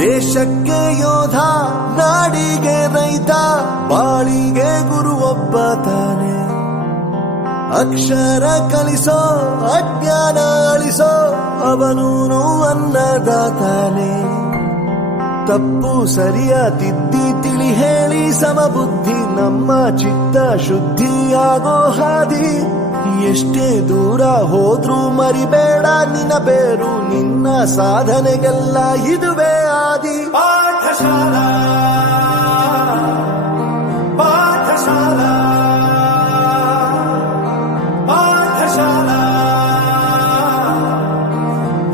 ದೇಶಕ್ಕೆ ಯೋಧ, ನಾಡಿಗೆ ರೈತ, ಬಾಳಿಗೆ ಗುರು ಒಬ್ಬ ತಾನೆ. ಅಕ್ಷರ ಕಲಿಸೋ, ಅಜ್ಞಾನ ಅಳಿಸೋ, ಅವನೂನು ಅನ್ನದಾತಾನೆ. ತಪ್ಪು ಸರಿಯ ತಿದ್ದಿ ತಿಳಿ ಹೇಳಿ ಸಮಬುದ್ಧಿ, ನಮ್ಮ ಚಿತ್ತ ಶುದ್ಧಿಯಾಗೋ ಹಾದಿ. ಎಷ್ಟೇ ದೂರ ಹೋದ್ರೂ ಮರಿಬೇಡ ನಿನ್ನ ಬೇರು, ನಿನ್ನ ಸಾಧನೆಗೆಲ್ಲ ಇದುವೇ ಆದಿ. ಪಾಠಶಾಲಾ ಪಾಠಶಾಲಾ ಪಾಠಶಾಲಾ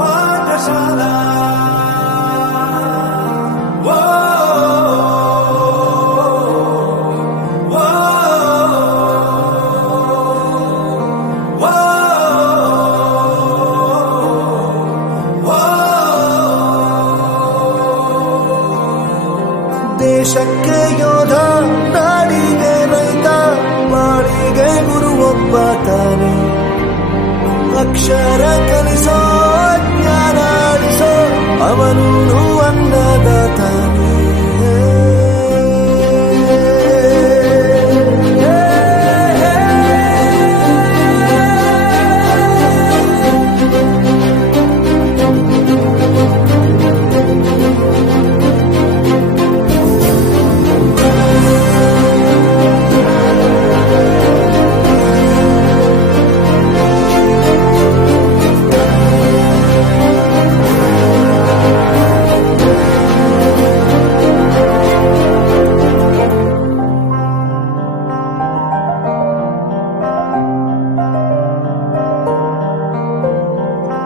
ಪಾಠಶಾಲಾ. ದೇಶಕ್ಕೆ ಯೋಧ, ನಾಡಿಗೆ ರೈತ, ಬಾಳಿಗೆ ಗುರು ಒಬ್ಬ ತಾನೆ. ಅಕ್ಷರ ಕಲಿಸೋ, ಜ್ಞಾನ ಅಳಿಸೋ, ಅವನೂನು ಅನ್ನದಾತಾನೆ.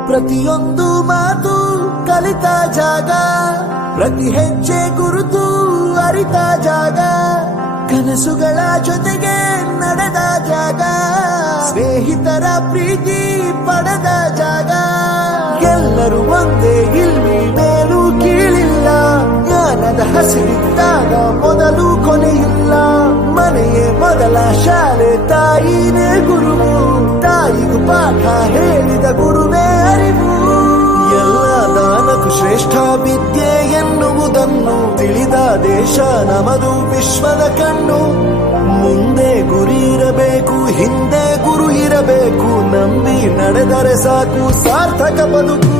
ಪ್ರತಿಯೊಂದು ಮಾತು ಕಲಿತ ಜಾಗ, ಪ್ರತಿ ಹೆಜ್ಜೆ ಗುರುತು ಅರಿತ ಜಾಗ, ಕನಸುಗಳ ಜೊತೆಗೆ ನಡೆದ ಜಾಗ, ಸ್ನೇಹಿತರ ಪ್ರೀತಿ ಪಡೆದ ಜಾಗ. ಎಲ್ಲರೂ ಒಂದೇ, ಇಲ್ಲಿ ಮೇಲೂ ಕೀಳಿಲ್ಲ, ಜ್ಞಾನದ ಹಸಿರಿದ್ದಾಗ ಮೊದಲು ಕೊನೆಯಿಲ್ಲ. ಮನೆಯೇ ಮೊದಲ ಶಾಲೆ, ತಾಯಿನೇ ಗುರುವು, ತಾಯಿಗೂ ಪಾಠ ಹೇಳಿದ ಗುರುವೇ ಅರಿವು. ಎಲ್ಲ ದಾನಕ್ಕೂ ಶ್ರೇಷ್ಠ ವಿದ್ಯೆ ಎನ್ನುವುದನ್ನು ತಿಳಿದ ದೇಶ ನಮದು, ವಿಶ್ವದ ಕಣ್ಣು. ಮುಂದೆ ಗುರಿ ಇರಬೇಕು, ಹಿಂದೆ ಗುರು ಇರಬೇಕು, ನಂಬಿ ನಡೆದರೆ ಸಾಕು ಸಾರ್ಥಕ ಬದುಕು.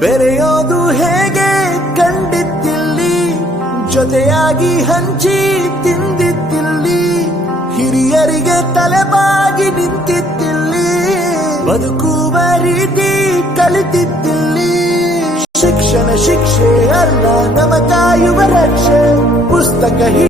ಬೆರೆಯೋದು ಹೇಗೆ ಕಂಡಿದ್ದಿಲ್ಲಿ, ಜೊತೆಯಾಗಿ ಹಂಚಿ ತಿಂದಿದ್ದಿಲ್ಲಿ, ಹಿರಿಯರಿಗೆ ತಲೆಬಾಗಿ ನಿಂತಿದ್ದಿಲ್ಲಿ, ಬದುಕುವ ರೀತಿ ಕಲಿತಿದ್ದಿಲ್ಲಿ. ಶಿಕ್ಷಣ ಶಿಕ್ಷೆ ಅಲ್ಲ, ನಮ ಕಾಯುವ ರಕ್ಷೆ, ಪುಸ್ತಕ